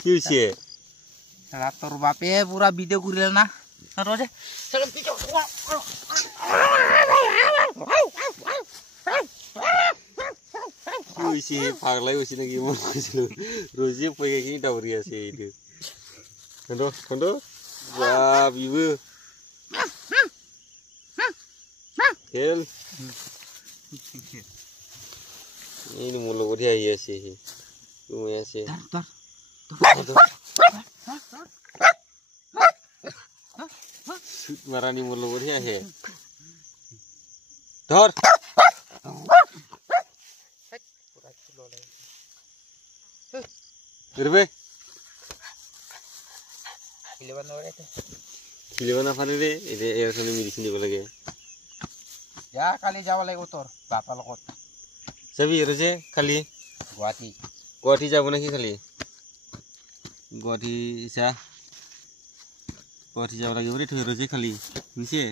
কি হইছে তোর বাপে পুরা ভিডিও করিল না রোজে কি হইছে পাগলাই হইছে নাকি মন কইছিল রোজে পয়গা কি ডাউরি আছে এইটো খন্ড যা বিবু খেল এই নি মোর লগতে আহি আছে তুমি আছে মারানি মোর লগতে আহে ধর রে খিলিব না পারে রে এর সঙ্গে মেডিসিন দিব লাগে যা কালি যাব লাগিব তোর বাপা লগত যাবি রোজে খালি গুৱাহাটী যাব নাকি খালি গুৱাহাটী যাব লাগিব ৰে তুই ৰোজে খালি বুঝছে